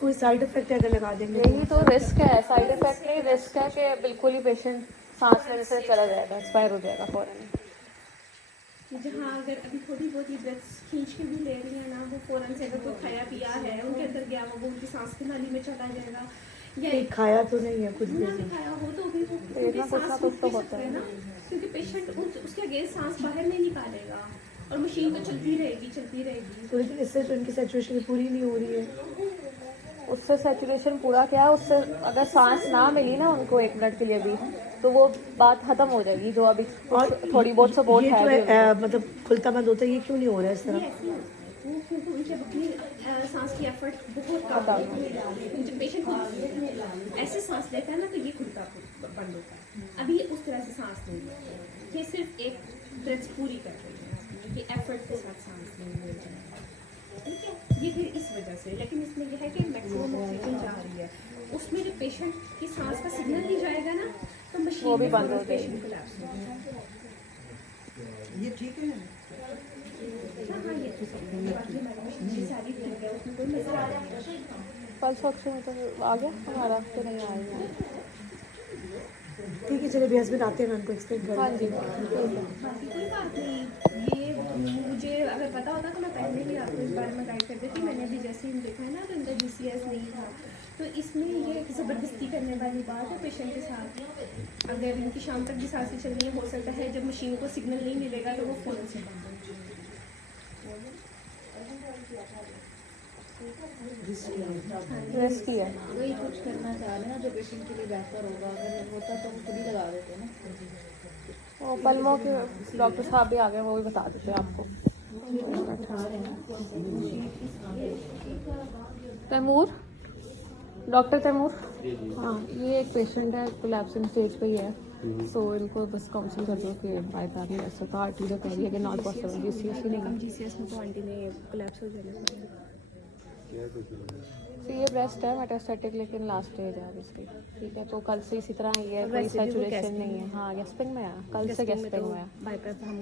कोई side effect है अगर लगा देंगे? यही तो रिस्क है, साइड इफेक्ट नहीं, रिस्क है कि बिल्कुल ही पेशेंट सांस लेने से चला जाएगा, एक्सपायर हो जाएगा फौरन। जहाँ अगर अभी थोड़ी बहुत ही ब्रेथ्स खींच के भी ले रही है ना, वो फौरन से अगर कोई खाया पिया है उनके अंदर गया वो उनकी सांस की नाली में चला जाएगा। या खाया तो नहीं है कुछ भी? ना भी खाया हो तो भी वो सांस रुक भी सकता है ना, क्योंकि पेशेंट उसके अगेंस्ट सांस बाहर नहीं निकालेगा और मशीन तो चलती रहेगी। तो लेकिन इससे तो इनकी सिचुएशन पूरी नहीं हो रही है। उससे सैचुरेशन पूरा क्या है, उससे अगर सांस ना मिली ना उनको 1 मिनट के लिए भी, तो वो बात खत्म हो जाएगी जो अभी और थोड़ी बहुत सपोर्ट है। तो मतलब खुलता बंद होता है, ये क्यों नहीं हो रहा है इस तरह? वो क्योंकि उनके अपनी सांस की एफर्ट बहुत कम है। जब पेशेंट ऐसे सांस लेता है ना तो ये खुलता बंद होता है, अभी उस तरह से सांस नहीं लेता है, ये सिर्फ एक ब्रेथ पूरी कर रही है, ये एफर्ट के साथ सांस नहीं ले रही है, ठीक है। ये फिर इस वजह से, लेकिन इसमें यह है कि मैक्सिमम ऑक्सीजन जा रही है, उसमें जब पेशेंट की सांस का सिग्नल नहीं जाएगा ना तो मशीन वो भी बंद हो पेशेंट कोलैप्स हो जाएगा। ये ठीक है। हाँ ये तो सब बाकी हमारी मशीन सारी ठीक है, उसमें कोई मसला नहीं है। पल्स ऑक्सीमीटर आ गया हमारा तो नहीं आएगा? ठीक है, चलिए अभी हस्बैंड आते हैं, मैं उनको एक्सप्लेन कर। हाँ जी, बाकी कोई बात नहीं, ये मुझे अगर पता होता तो मैं पहले भी आपको इस बारे में गाइड कर देती। मैंने अभी जैसे ही देखा है ना तो इनका GCS नहीं था, तो इसमें ये एक ज़बरदस्ती करने वाली बात है पेशेंट के साथ। अगर इनकी शाम तक भी सांसें चलनी है, हो सकता है जब मशीन को सिग्नल नहीं मिलेगा तो वो फ़ौरन से बंद हो जाएगी। रिस्की है। वही कुछ करना चाह रहे हैं ना जो पेशेंट के लिए बेहतर होगा, अगर होता तो वो खुद ही लगा देते ना। वो पलमों के डॉक्टर साहब भी आ गए, वो भी बता देते हैं आपको। तैमूर, डॉक्टर तैमूर, हाँ ये एक पेशेंट है, कोलैप्सिंग स्टेज पे ही है, सो इनको बस काउंसिल कर दो कि बाईपास नहीं ऐसा था, आरटी जो कह रही है कि नॉट पॉसिबल, GCS ही नहीं है। GCS में तो आंटी ने कोलैप्स हो जाना पड़ेगा। तो ये ब्रेस्ट है मेटास्टेटिक, लेकिन लास्ट स्टेज है इसकी, ठीक है। तो कल से इसी तरह ही है, कोई सैचुरेशन नहीं है। हाँ गैस्पिंग में है, कल से गैस्पिंग में है,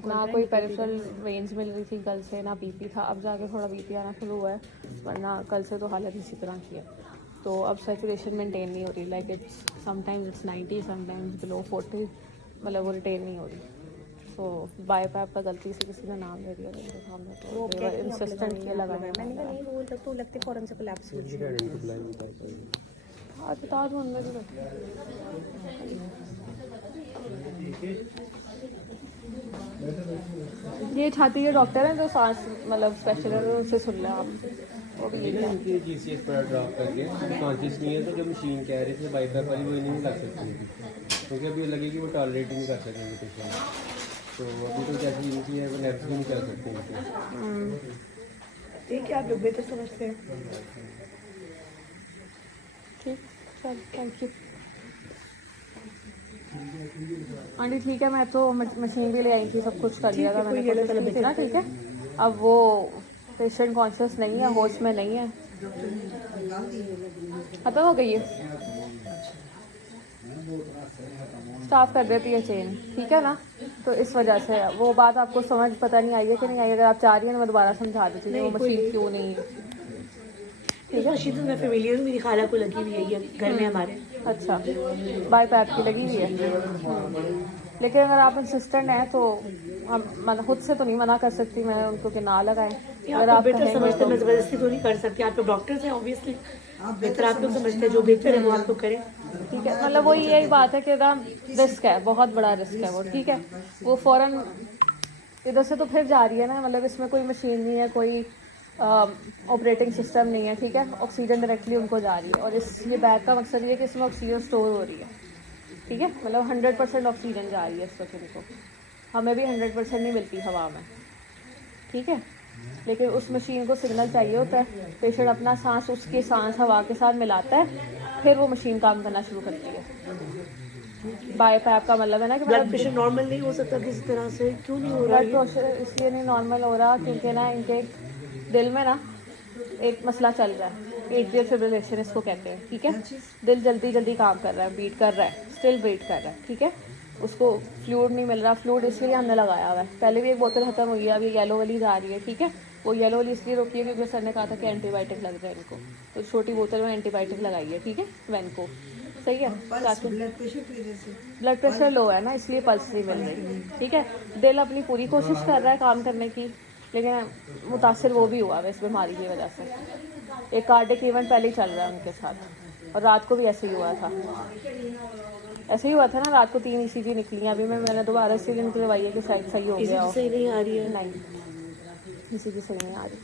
ना कोई पेरिफेरल रेंज मिल रही थी कल से, ना BP था, अब जाके थोड़ा BP आना शुरू हुआ है, वरना कल से तो हालत इसी तरह की है। तो अब सैचुरेशन मेंटेन नहीं हो रही, like it's sometimes it's 90, sometimes below 40, मतलब वो रिटेन नहीं हो रही। तो बाईपैप का गलती से किसी ने नाम ले दिया मेरे सामने, तो इंसिस्टेंट किया लगा। मैंने कहा नहीं वो तब तो लगते फ़ौरन से कोलैप्स हो जाएगा। आज बता दूँ अंदर ही ये छाती के डॉक्टर हैं जो सांस मतलब स्पेशलिस्ट है, उनसे सुन लें आप। वो भी यही है। GCS पर ड्रॉप करके कॉन्शियस नहीं है, तो जो मशीन कह रही थी बाईपास वाली वो नहीं कर सकती, क्योंकि अभी लगेगी वो टॉलरेट नहीं कर सकेंगे पेशेंट, तो अभी तो जैसे इनकी है वो नेक्स्ट भी नहीं कर सकते इनकी। ठीक है, आप लोग बेहतर समझते हैं। ठीक, चल थैंक यू आंटी। ठीक है, मैं तो मशीन भी ले आई थी, सब कुछ कर लिया था मैंने, ना ठीक है। अब वो पेशेंट कॉन्शियस नहीं है, होश में नहीं है, खत्म हो गई है, स्टाफ कर देती है चेंज, ठीक है ना। तो इस वजह से वो बात आपको समझ पता नहीं आई है कि नहीं आई, अगर आप चाह रही हैं मैं दोबारा समझा देती हूँ वो मशीन क्यों नहीं है, ठीक है। मशीन तो मैं फेमिलियर हूँ, मेरी खाला को लगी हुई है ये घर में हमारे। अच्छा, बाईपैप की लगी हुई है, लेकिन अगर आप इंसिस्टेंट हैं तो हम खुद से तो नहीं मना कर सकती मैं उनको कि ना लगाएं। अगर आप बेहतर समझते हैं, मैं ज़बरदस्ती तो नहीं कर सकती, आप लोग डॉक्टर्स हैं ऑब्वियसली, बेहतर आप लोग समझते हैं, जो बेहतर है वो आप लोग करें, ठीक है। मतलब वो यही बात है कि ना रिस्क है, बहुत बड़ा रिस्क है वो, ठीक है। वो फ़ौरन इधर से तो फिर जा रही है ना, मतलब इसमें कोई मशीन नहीं है, कोई ऑपरेटिंग सिस्टम नहीं है, ठीक है। ऑक्सीजन डायरेक्टली उनको जा रही है, और इस ये बैग का मकसद ये है कि इसमें ऑक्सीजन स्टोर हो रही है, ठीक है। मतलब 100% ऑक्सीजन जा रही है इस पेशेंट को, हमें भी 100% नहीं मिलती हवा में, ठीक है। लेकिन उस मशीन को सिग्नल चाहिए होता है, पेशेंट अपना सांस उसकी सांस हवा के साथ मिलाता है, फिर वो मशीन काम करना शुरू करती है। बाईपैप का मतलब है ना कि ब्लड प्रेशर नॉर्मल नहीं हो सकता किसी तरह से, क्यों नहीं हो रहा ब्लड प्रेशर इसलिए नहीं नॉर्मल हो रहा क्योंकि ना इनके दिल में ना एक मसला चल रहा है, एट्रियल फिब्रिलेशन इसको कहते हैं, ठीक है। दिल जल्दी जल्दी काम कर रहा है, बीट कर रहा है, स्टिल बीट कर रहा है, ठीक है। उसको फ्लूइड नहीं मिल रहा, फ्लूइड इसलिए हमने लगाया हुआ है, पहले भी एक बोतल खत्म हुई है, अभी येलो वाली जा रही है, ठीक है। वो येलो वाली इसलिए रोकी है क्योंकि सर ने कहा था कि एंटीबायोटिक लग जाए इनको, तो छोटी बोतल में एंटीबायोटिक लगाई है, ठीक है, वैन को, सही है। ताकि ब्लड प्रेशर की वजह से ब्लड प्रेशर लो है ना, इसलिए पल्स नहीं मिल रही, ठीक है। दिल अपनी पूरी कोशिश कर रहा है काम करने की, लेकिन मुतासिर वो भी हुआ है इस बीमारी की वजह से। एक कार्डिक इवेंट पहले ही चल रहा है उनके साथ, और रात को भी ऐसे ही हुआ था, ऐसे ही हुआ था ना, रात को 3 ECG निकली हैं। अभी मैंने दोबारा ECG निकलवाई है कि शायद सही हो गया हो। सही नहीं आ रही है। नहीं, ECG सही नहीं आ रही।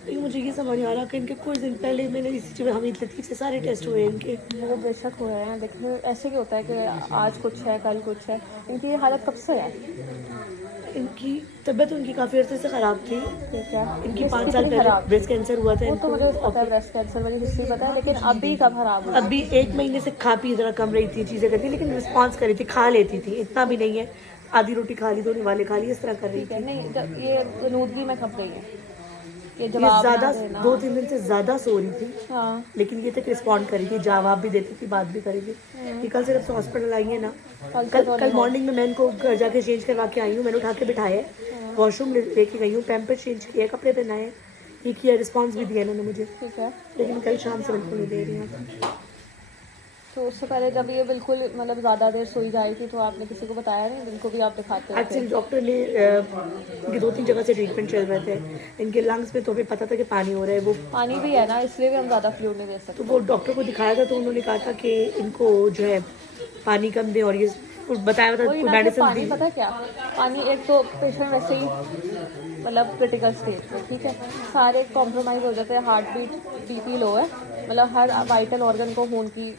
लेकिन मुझे ये समझ नहीं आ रहा कि इनके कुछ दिन पहले मैंने इसी में हमीद लतीफ़ से सारे टेस्ट हुए हैं इनके। वो बेशक हुए हैं, देखिए ऐसे ही होता है कि आज कुछ है कल कुछ है। इनकी ये हालत कब से है? इनकी तबीयत उनकी काफ़ी अर्से से ख़राब थी। ठीक है, इनकी किस- 5 साल कितनी पहले खराब? ब्रेस्ट कैंसर हुआ था वो तो इनको। मुझे पता है, ब्रेस्ट कैंसर वाली हिस्ट्री पता है, लेकिन अभी कब खराब हुआ? अभी 1 महीने से खा पी जरा कम रही थी, चीज़ें करती, लेकिन रिस्पॉन्स कर रही थी, खा लेती थी, इतना भी नहीं है, आधी रोटी खा ली, 2 निवाले खा ली, इस तरह कर रही ठीक थी। है, नहीं जब ये नूदगी में कब गई है, ये ये जवाब ज़्यादा ना देना। 2-3 दिन से ज़्यादा सो रही थी, हाँ, लेकिन ये तक रिस्पॉन्ड करी थी, जवाब भी देती थी, बात भी करी थी। ये कल से जब से हॉस्पिटल आई है ना, कल मॉर्निंग में मैं इनको घर जाके चेंज करवा के आई हूँ, मैंने उठा के बिठाया है, वॉशरूम लेके गई हूँ, पैम्पर चेंज किया, कपड़े पहनाए, ये किया, रिस्पॉन्स भी दिया इन्होंने मुझे, ठीक है। लेकिन कल शाम से बिल्कुल नहीं दे रही हैं। तो उससे पहले जब ये बिल्कुल मतलब ज़्यादा देर सोई जा रही थी तो आपने किसी को बताया नहीं, जिनको भी आप दिखाते थे? एक्चुअली डॉक्टर ने इनके 2-3 जगह से ट्रीटमेंट चल रहे थे, इनके लंग्स में तो हमें पता था कि पानी हो रहा है, वो पानी भी है ना, इसलिए भी हम ज़्यादा फ्लूइड नहीं दे तो सकते। वो डॉक्टर को दिखाया था, तो उन्होंने कहा था कि इनको जो है पानी कम दे, और ये बताया था वही कोई ना, कि मेडिसिन पानी दी। पता है क्या, पानी एक तो पेशेंट वैसे ही मतलब क्रिटिकल स्टेज पे, ठीक है, सारे कॉम्प्रोमाइज़ हो जाते हैं, हार्ट बीट, BP लो है, मतलब हर वाइटल ऑर्गन को खून की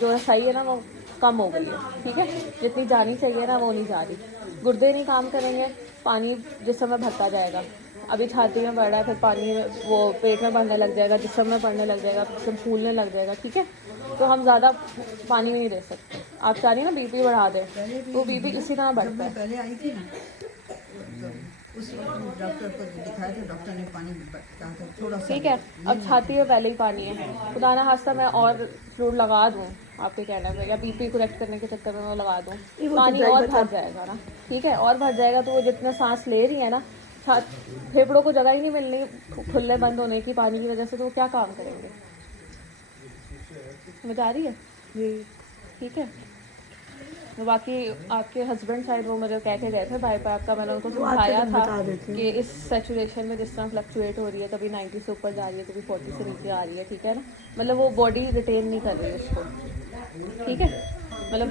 जो रसाई है ना वो कम हो गई है, ठीक है, जितनी जानी चाहिए ना वो नहीं जा रही, गुर्दे नहीं काम करेंगे, पानी जिस समय भरता जाएगा, अभी छाती में बढ़ रहा है, फिर पानी वो पेट में बढ़ने लग जाएगा, जिस्म में बढ़ने लग जाएगा, जिसम फूलने लग जाएगा, ठीक है, तो हम ज़्यादा पानी भी नहीं दे सकते। आप चाह रही ना BP बढ़ा दें, तो BP इसी तरह जब बढ़ता मैं है। पहले आई थी ना, तो उस वक्त डॉक्टर को दिखाया था, डॉक्टर ने पानी कहा था थोड़ा सा। ठीक है, अब छाती में पहले ही पानी है, खुदा ना खास्ता मैं और फ्लूइड लगा दूँ आपके कहने पे, या BP करेक्ट करने के चक्कर में मैं लगा दूँ, वो तो पानी और भर जाएगा ना, ठीक है, और भर जाएगा तो वो जितना सांस ले रही है ना, फेफड़ों को जगह ही नहीं मिलनी खुले बंद होने की पानी की वजह से, तो वो क्या काम करेंगे? समझ आ रही है? ठीक है। तो बाकी आपके हस्बैंड शायद वो मुझे कह के गए थे बाईपास का, मैंने उनको वो आते समझाया दिन था बता देते हैं। कि इस सैचुरेशन में जिस तरह फ्लक्चुएट हो रही है, कभी 90 से ऊपर जा रही है, कभी 40 से नीचे आ रही है, ठीक है ना, मतलब वो बॉडी रिटेन नहीं कर रही है उसको, ठीक है, मतलब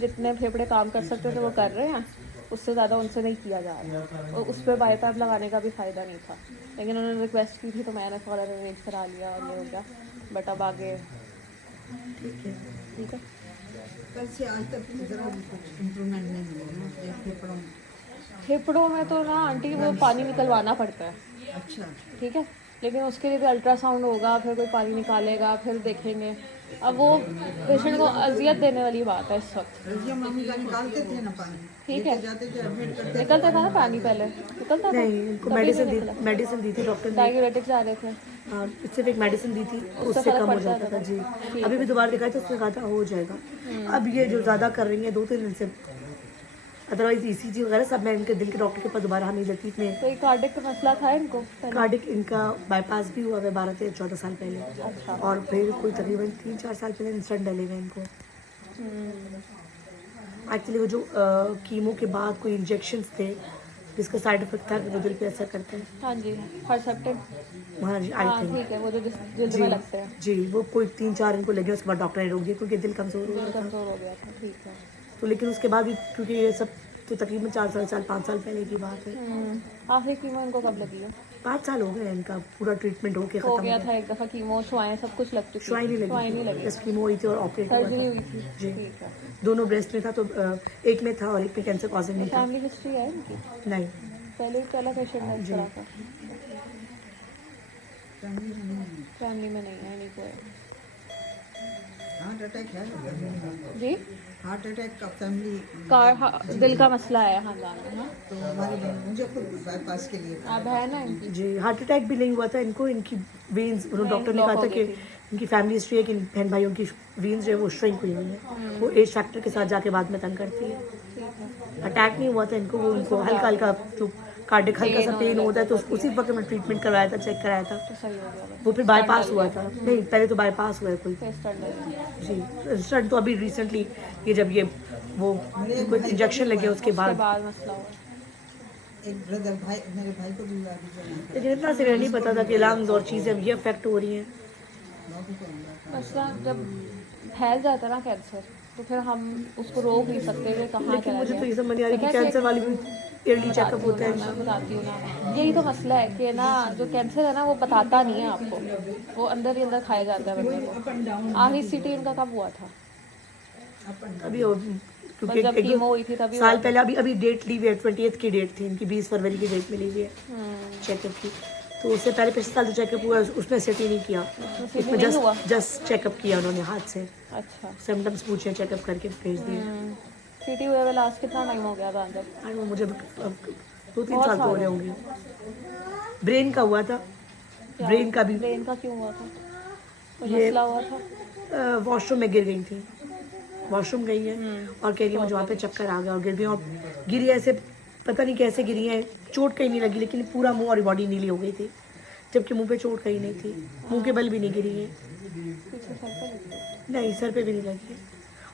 जितने फेफड़े काम कर सकते थे वो कर रहे हैं, उससे ज़्यादा उनसे नहीं किया जा रहा, और उस पर बाईपास लगाने का भी फ़ायदा नहीं था, लेकिन उन्होंने रिक्वेस्ट की थी तो मैंने फ़ौरन अरेंज करा लिया और ये हो गया, बट अब आगे ठीक है। कल से आज तक जरा भी कुछ इम्प्रूवमेंट नहीं हुआ ना, फेफड़ों में। फेफड़ों में तो ना आंटी वो पानी निकलवाना पड़ता है, अच्छा, ठीक है, लेकिन उसके लिए भी अल्ट्रासाउंड होगा, फिर कोई पानी निकालेगा, फिर देखेंगे, अब वो पेशेंट को अजियत देने वाली बात है इस वक्त, रजिया मम्मी का निकालते थे ना पानी, ठीक है, लेके जाते थे, एडमिट करते थे। निकलता था ना पानी, पहले निकलता था, नहीं, इनको मेडिसिन दी थी डॉक्टर ने, डाययूरेटिक्स आ रहे थे, हाँ, सिर्फ एक मेडिसिन दी थी, उससे फर्क कम हो पड़ जाता जाता था जी। ठीक अभी भी दोबारा दिखाया था, उसने कहा था हो जाएगा। अब ये जो ज़्यादा कर रही है 2-3 दिन से, अदरवाइज ECG वगैरह सब मैं इनके दिल के डॉक्टर के पास दोबारा हमीद लतीफ़ ने, कोई कार्डिक का मसला था इनको पहले? कार्डिक इनका बाईपास भी हुआ है 12-14 साल पहले, अच्छा, और फिर कोई तकरीबन 3-4 साल पहले इंस्टेंट डले हुए इनको। एक्चुअली वो जो कीमो के बाद कोई इंजेक्शंस थे जिसका साइड इफेक्ट था कि वो दिल पे असर करते हैं, हाँ जी, हर्सेप्टेड, वहाँ आई हाँ थिंक ठीक है, वो जो जल्द में लगते हैं, जी, वो कोई 3-4 इनको लगे, उसके बाद डॉक्टर ने रोक दिया क्योंकि दिल कमज़ोर हो गया था। कमज़ोर हो गया था, ठीक है। तो लेकिन उसके बाद भी, क्योंकि ये सब तो तकरीबन 5 साल पहले की बात है, आखिरी कीमो इनको कब लगी है? 5 साल हो गए इनका पूरा ट्रीटमेंट होके हो खत्म गया हो था एक दफ़ा कीमो, छुआएं सब कुछ लग चुकी, श्वाइन नहीं छुआएं नहीं लगी, लगी, बस कीमो हुई थी और ऑपरेट हुआ सर्जरी था हुई थी, जी। ठीक है। दोनों ब्रेस्ट में था, तो एक में था और एक में कैंसर कॉजिंग नहीं था। फैमिली हिस्ट्री है इनकी, नहीं, पहला पेशेंट है इस तरह का, फैमिली में नहीं है। फैमिली में नहीं है, नहीं कोई। हार्ट अटैक है, जी, हार्ट अटैक का फैमिली, दिल का मसला है खानदान में, हाँ, तो हमारे मुझे खुद बाईपास के लिए अब है ना इनकी, जी, हार्ट अटैक भी नहीं हुआ था इनको, इनकी वेन्स, डॉक्टर ने block कहा था हो कि गई थी। इनकी फैमिली हिस्ट्री है कि बहन भाइयों की वेन्स जो है वो श्रिंक हुई हुई है, वो एज फैक्टर के साथ जाके बाद में तंग करती है। अटैक नहीं हुआ था इनको, वो उनको हल्का हल्का जो कार्डिक हल्का सा Pain पेन होने होता है तो लगती उसी वक्त मैं ट्रीटमेंट करवाया था, चेक कराया था, तो सही हो गया बस। वो फिर बाईपास हुआ था। नहीं पहले तो बाईपास हुआ है कोई फिर स्टंट लगी। जी, स्टंट तो अभी रिसेंटली ये जब ये वो कुछ इंजेक्शन लगे उसके उसके बाद। बाद मसला हुआ। एक ब्रदर भाई, मेरे भाई को भी हुआ अभी जो है। लेकिन इतना सीरियस नहीं पता था कि लंग्स और चीज़ें अब ये अफेक्ट हो रही हैं। मसला जब फैल जाता है ना कैंसर, तो फिर हम उसको रोक नहीं सकते कि कहाँ लेकिन चला मुझे गया। तो ये समझ नहीं आ रही कि पता है कैंसर वाली भी ईयरली चेकअप होता है। मैं बताती हूँ ना, यही तो मसला है कि ना जो कैंसर है ना वो बताता नहीं है आपको, वो अंदर ही अंदर खाया जाता है बंदे को। आखिरी सिटी इनका कब हुआ था? अभी वो क्योंकि बस जब एक दो कीमो हुई थी तभी साल हुआ पहले अभी अभी डेट ली हुई है, 28 की डेट थी इनकी, 20 फरवरी की डेट मिली हुई है चेकअप की। तो उससे पहले पिछले साल जो चेकअप हुआ उसमें सिटी नहीं किया, उसमें नहीं हुआ। जस्ट चेकअप किया उन्होंने हाथ से, अच्छा। सिम्टम्स पूछे, चेकअप करके भेज दिए। सिटी हुए हुए लास्ट कितना टाइम हो गया था जब? आई नो, मुझे अब 2-3 बहुत साल तो हो साल रहे होंगे। ब्रेन का हुआ था, ब्रेन का भी ब्रेन का क्यों हुआ था? कोई ये- मसला हुआ था? वॉशरूम में गिर गई थी, वॉशरूम गई है और कह रही है मुझे वहाँ पे चक्कर आ गया और गिर गई, और गिरी ऐसे पता नहीं कैसे गिरी है, चोट कहीं नहीं लगी लेकिन पूरा मुंह और बॉडी नीली हो गई थी, जबकि मुंह पे चोट कहीं नहीं थी, मुंह के बल भी नहीं गिरी है, पीछे सर पे लगी थी। नहीं सर पे भी नहीं लगी है।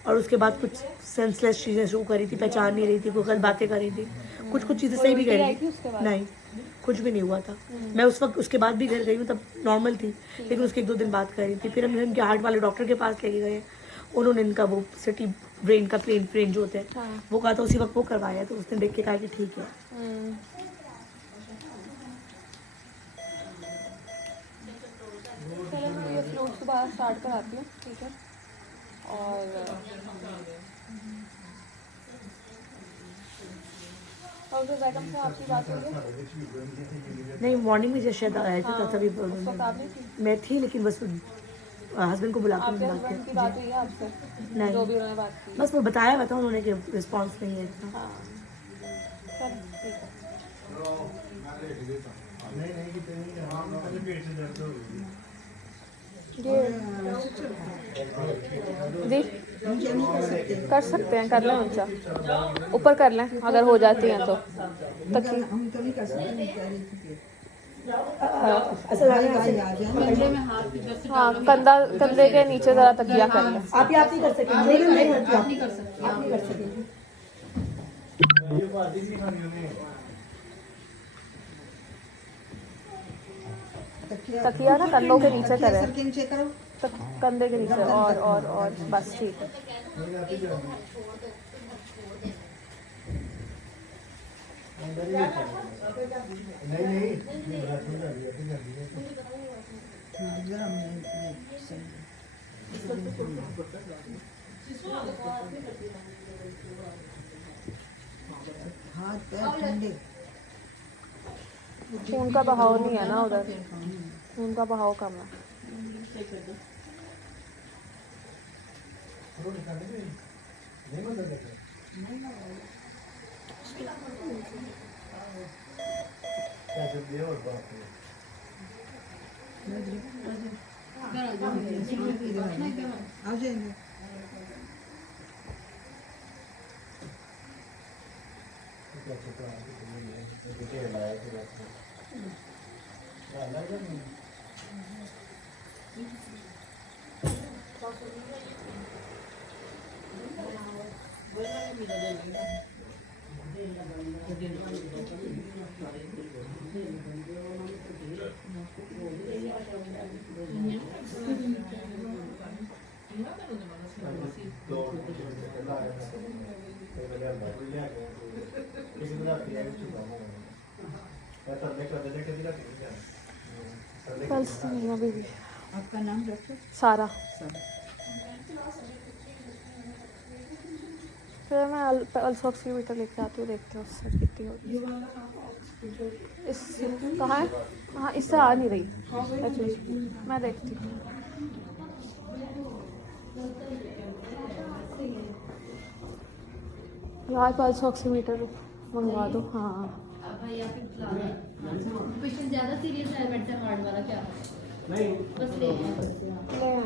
और उसके बाद कुछ सेंसलेस चीज़ें शो कर रही थी, पहचान नहीं रही थी, कोई गलत बातें कर रही थी, कुछ चीज़ें सही भी कर उल्टी आई रही थी उसके थी, बाद? नहीं कुछ भी नहीं हुआ था। मैं उस वक्त उसके बाद भी घर गई हूँ, तब नॉर्मल थी, लेकिन उसके 1-2 दिन बाद कर रही थी। फिर हम इनके हार्ट वाले डॉक्टर के पास लेके गए, उन्होंने इनका वो सिटी ब्रेन का ब्रेन जो होता है हाँ। वो कहा था, उसी वक्त वो करवाया, तो उसने देख के कहा कि ठीक है। चलो मैं ये फ्लूट्स दोबारा स्टार्ट कराती हूँ, ठीक है? और फिर बेगम से आपकी बात हुई है? नहीं मॉर्निंग में जैसे शायद आया था तभी उस वक्त आप नहीं थी? मैं थी, लेकिन बस हस्बैंड को बुला के आपके मैंने बात हस्बैंड की की। बात हुई है आपसे? नहीं। जो भी उन्होंने बात की। बस वो बताया हुआ था उन्होंने कि रिस्पॉन्स नहीं है इतना। हाँ चलो ठीक है। जी कर सकते हैं, कर लें ऊंचा ऊपर कर लें अगर हो जाती हैं तो। तकिए हम तो नहीं कर सकते, नहीं कह रही थी कि ऐसा लग रहा है हाँ, कंधे के नीचे जरा तकिया कर लें। आप नहीं कर सकेंगे, नहीं आप नहीं कर सकते, आप नहीं कर सकेंगे। तकिया ना कंधों के नीचे तकिया करें, सर के नीचे करो। कंधे के नीचे और बस ठीक है। हाँ, जरा नहीं सही। हाथ पैर ठंडे। खून का बहाव नहीं है ना उधर, खून का बहाव कम है। आ जाएंगे। कल नहीं अभी भी। आपका नाम डॉक्टर? सारा सर। फिर मैं अल्फॉक्सीमीटर लेके आती हूँ, देखते हैं उससे कितनी होती है। इस कहाँ है? हाँ इससे आ नहीं रही एक्चुअली, मैं देखती हूँ। यार पल्स ऑक्सीमीटर मंगवा दो। हाँ पेशेंट ज़्यादा सीरियस है, मेडिसिन हार्ड वाला क्या? बस ले ले आया।